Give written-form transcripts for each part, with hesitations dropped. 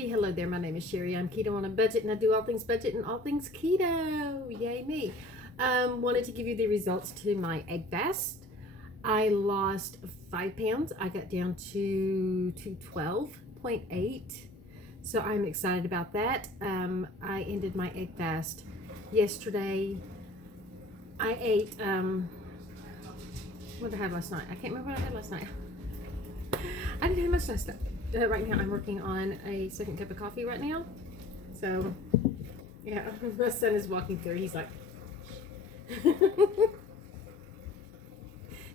everybody. Hello there. My name is Sherry. I'm keto on a budget, and I do all things budget and all things keto. Yay me. Wanted to give you the results to my egg fast. I lost 5 pounds. I got down to 12.8. So I'm excited about that. I ended my egg fast yesterday. I ate, what did I have last night? I can't remember what I had last night. I didn't have much last night. Right now I'm working on a second cup of coffee right now. So, yeah, my son is walking through. He's like,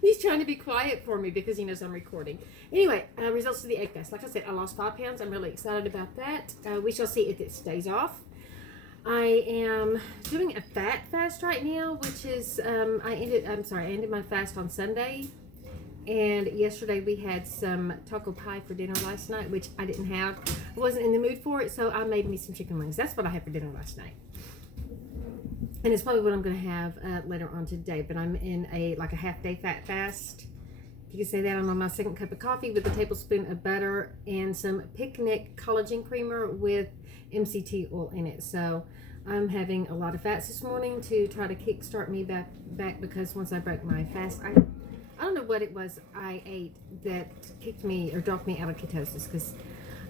he's trying to be quiet for me because he knows I'm recording. Anyway, results of the egg fast. Like I said, I lost 5 pounds. I'm really excited about that. We shall see if it stays off. I am doing a fat fast right now, which is, I ended my fast on Sunday. And yesterday we had some taco pie for dinner last night, which I didn't have. I wasn't in the mood for it, so I made me some chicken wings. That's what I had for dinner last night. And it's probably what I'm going to have later on today. But I'm in a half-day fat fast. If you can say that, I'm on my second cup of coffee with a tablespoon of butter and some Picnic collagen creamer with MCT oil in it. So I'm having a lot of fats this morning to try to kickstart me back because once I broke my fast, I don't know what it was I ate that kicked me or dropped me out of ketosis, because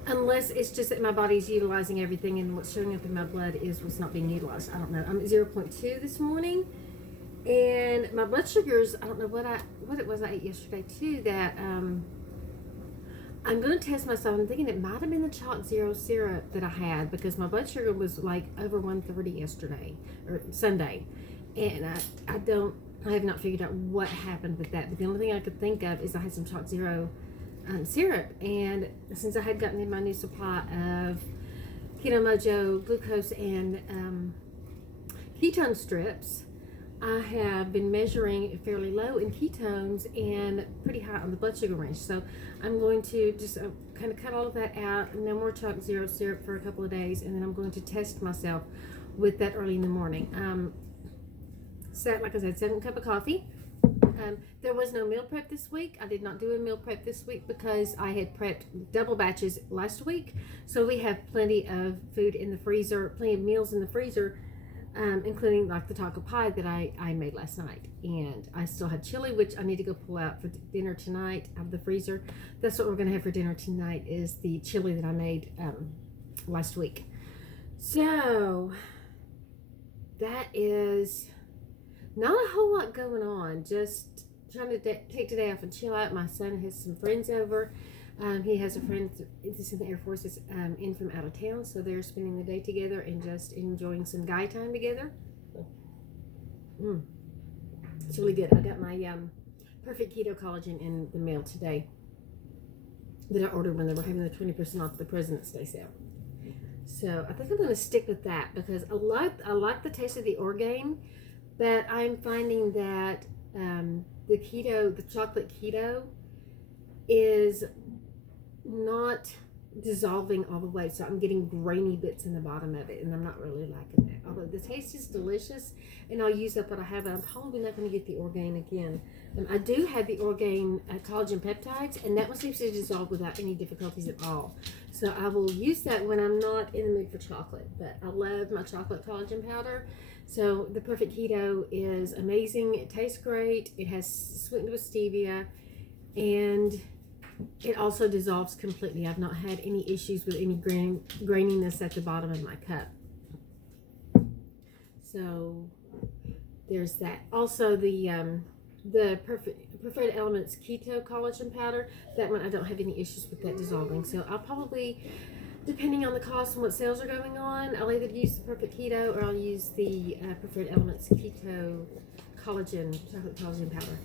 unless it's just that my body's utilizing everything and what's showing up in my blood is what's not being utilized. I don't know. I'm at 0.2 this morning, and my blood sugars, I don't know what it was I ate yesterday too, that I'm going to test myself. I'm thinking it might have been the Chalk Zero syrup that I had, because my blood sugar was like over 130 yesterday or Sunday, and I have not figured out what happened with that, but the only thing I could think of is I had some Chalk Zero syrup, and since I had gotten in my new supply of Keto Mojo glucose and ketone strips, I have been measuring fairly low in ketones and pretty high on the blood sugar range. So I'm going to just kind of cut all of that out, no more Chalk Zero syrup for a couple of days, and then I'm going to test myself with that early in the morning. Like I said, 7 cup of coffee. There was no meal prep this week. I did not do a meal prep this week because I had prepped double batches last week. So we have plenty of food in the freezer, plenty of meals in the freezer, including like the taco pie that I made last night. And I still have chili, which I need to go pull out for dinner tonight out of the freezer. That's what we're going to have for dinner tonight, is the chili that I made last week. So that is not a whole lot going on. Just trying to take today off and chill out. My son has some friends over. He has a friend that's in the Air Force that's in from out of town, so they're spending the day together and just enjoying some guy time together. It's really good. I got my Perfect Keto collagen in the mail today that I ordered when they were having the 20% off the President's Day sale. So I think I'm going to stick with that because I like the taste of the Orgain. But I'm finding that the chocolate keto is not dissolving all the way. So I'm getting grainy bits in the bottom of it, and I'm not really liking that. Although the taste is delicious, and I'll use up what I have, I'm probably not going to get the Orgain again. I do have the Orgain collagen peptides, and that one seems to dissolve without any difficulties at all. So I will use that when I'm not in the mood for chocolate. But I love my chocolate collagen powder. So the Perfect Keto is amazing. It tastes great. It has sweetened with stevia, and it also dissolves completely. I've not had any issues with any graininess at the bottom of my cup. So there's that. Also the Preferred Elements Keto collagen powder. That one I don't have any issues with that dissolving. So I'll probably, depending on the cost and what sales are going on, I'll either use the Perfect Keto or I'll use the Preferred Elements Keto chocolate collagen powder.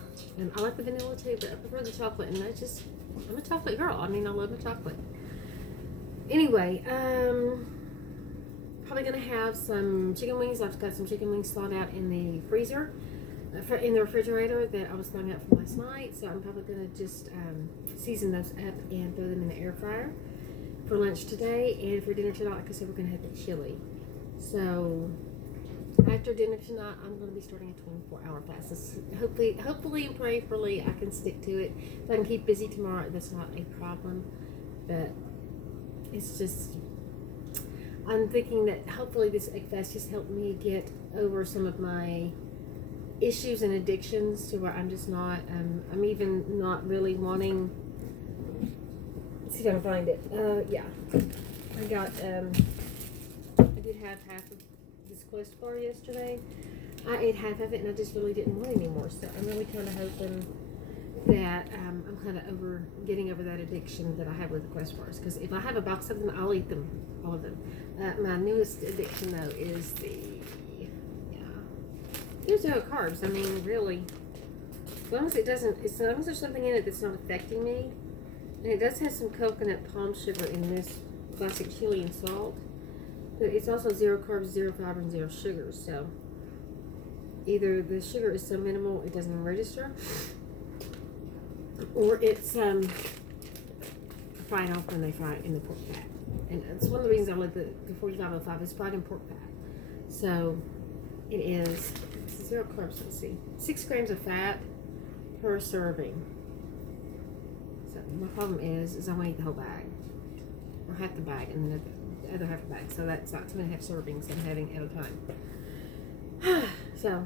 I like the vanilla too, but I prefer the chocolate, and I'm a chocolate girl. I mean, I love my chocolate. Anyway, probably going to have some chicken wings. I've got some chicken wings thawed out in the freezer, in the refrigerator that I was thawing out from last night. So I'm probably going to just season those up and throw them in the air fryer for lunch today. And for dinner tonight, like I said, we're going to have the chili. So after dinner tonight, I'm going to be starting a 24-hour fast. Hopefully and prayerfully, I can stick to it. If I can keep busy tomorrow, that's not a problem. But it's just I'm thinking that hopefully this egg fast just helped me get over some of my issues and addictions to where I'm just not, I'm even not really wanting, let's see if I can find it. Yeah. I got, I did have half of this Quest bar yesterday. I ate half of it and I just really didn't want it anymore. So I'm really kind of hoping that I'm kind of getting over that addiction that I have with the Quest bars. Because if I have a box of them, I'll eat them, all of them. My newest addiction though is there's zero carbs. I mean, really, as long as there's something in it that's not affecting me, and it does have some coconut palm sugar in this classic chili and salt, but it's also zero carbs, zero fiber, and zero sugar. So either the sugar is so minimal it doesn't register, or it's fried off when they fry it in the pork fat. And it's one of the reasons I love the 4505 is fried in pork fat. So it is zero carbs. Let's see, 6 grams of fat per serving. So my problem is I want to eat the whole bag, or half the bag, and then the other half the bag. So that's not 2.5 servings I'm having at a time. So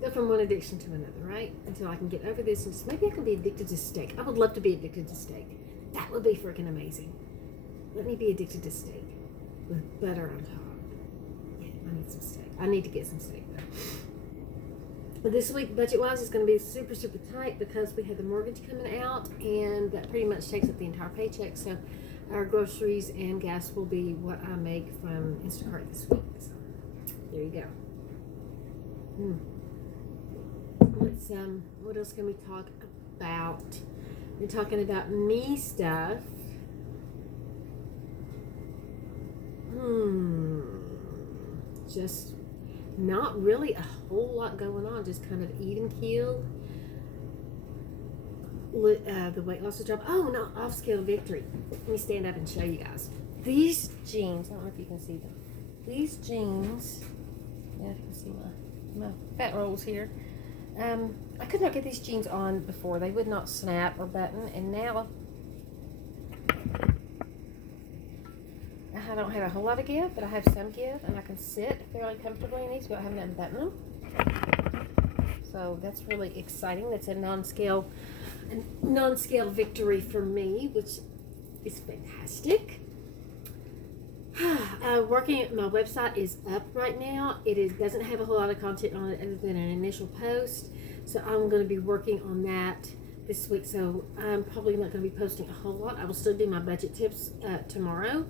go from one addiction to another, right? Until I can get over this, and just maybe I can be addicted to steak. I would love to be addicted to steak. That would be freaking amazing. Let me be addicted to steak with butter on top. Yeah, I need some steak. I need to get some steak though. But this week, budget-wise, is going to be super, super tight because we have the mortgage coming out, and that pretty much takes up the entire paycheck. So our groceries and gas will be what I make from Instacart this week. So there you go. What else can we talk about? We're talking about me stuff. Just not really a whole lot going on. Just kind of even keeled. The weight loss drop. Oh no, off scale victory. Let me stand up and show you guys. These jeans. I don't know if you can see them. These jeans. Yeah, you can see my fat rolls here. I could not get these jeans on before. They would not snap or button, and now I don't have a whole lot of give, but I have some give, and I can sit fairly comfortably in these without having to unbutton them. So that's really exciting. That's a non-scale victory for me, which is fantastic. Working, my website is up right now. It doesn't have a whole lot of content on it other than an initial post. So I'm going to be working on that this week. So I'm probably not going to be posting a whole lot. I will still do my budget tips tomorrow.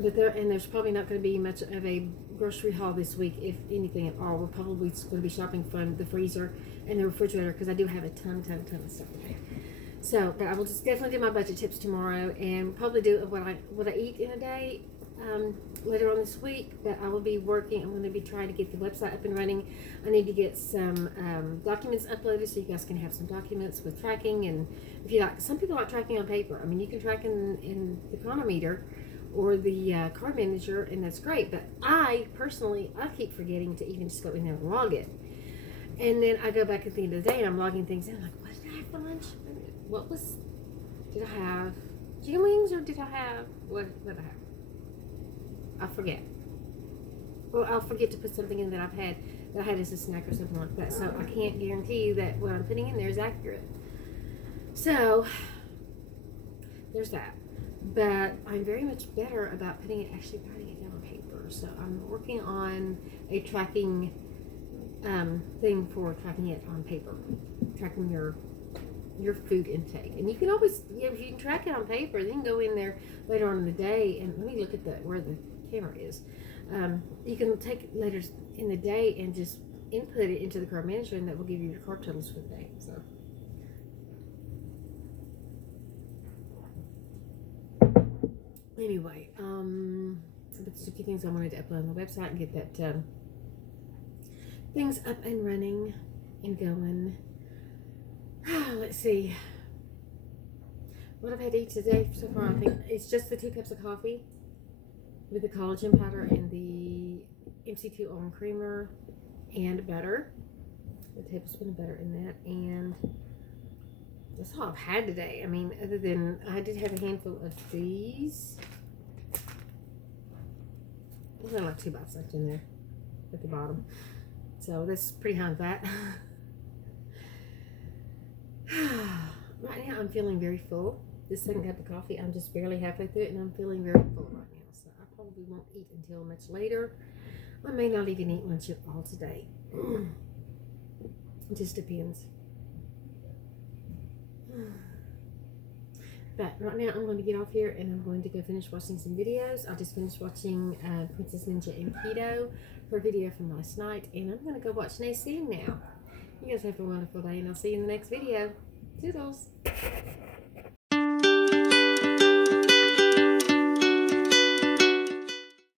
But there's probably not going to be much of a grocery haul this week, if anything at all. We're probably going to be shopping from the freezer and the refrigerator because I do have a ton of stuff in there. So, but I will just definitely do my budget tips tomorrow and probably do what I eat in a day later on this week. But I will be working. I'm going to be trying to get the website up and running. I need to get some documents uploaded so you guys can have some documents with tracking. And if you like, some people like tracking on paper. I mean, you can track in the chronometer or the card manager, and that's great. But I keep forgetting to even just go in there and log it. And then I go back at the end of the day and I'm logging things in. I'm like, what did I have for lunch? Did I have chicken wings or did I have, what did I have? I forget. Well, I'll forget to put something in that I had as a snack or something like that. So I can't guarantee that what I'm putting in there is accurate. So there's that. But I'm very much better about actually writing it down on paper. So I'm working on a tracking thing for tracking it on paper, tracking your food intake. And you can always, if you can track it on paper, then you can go in there later on in the day, and let me look at where the camera is. You can take it later in the day and just input it into the carb manager, and that will give you your carb totals for the day. So anyway, but there's a few things I wanted to upload on the website and get that things up and running and going. Let's see. What I've had to eat today so far, I think it's just the 2 cups of coffee with the collagen powder and the MC2 almond creamer and butter. A tablespoon of butter in that, and that's all I've had today. I mean, other than I did have a handful of these. There's only like 2 bites left in there at the bottom. So that's pretty high in fat. Right now I'm feeling very full. This second cup of coffee, I'm just barely halfway through it, and I'm feeling very full right now. So I probably won't eat until much later. I may not even eat lunch at all today. It just depends. But right now I'm going to get off here and I'm going to go finish watching some videos. I just finished watching Princess Ninja and Keto, her video from last night, and I'm going to go watch Nassim now. You guys have a wonderful day, and I'll see you in the next video. Toodles!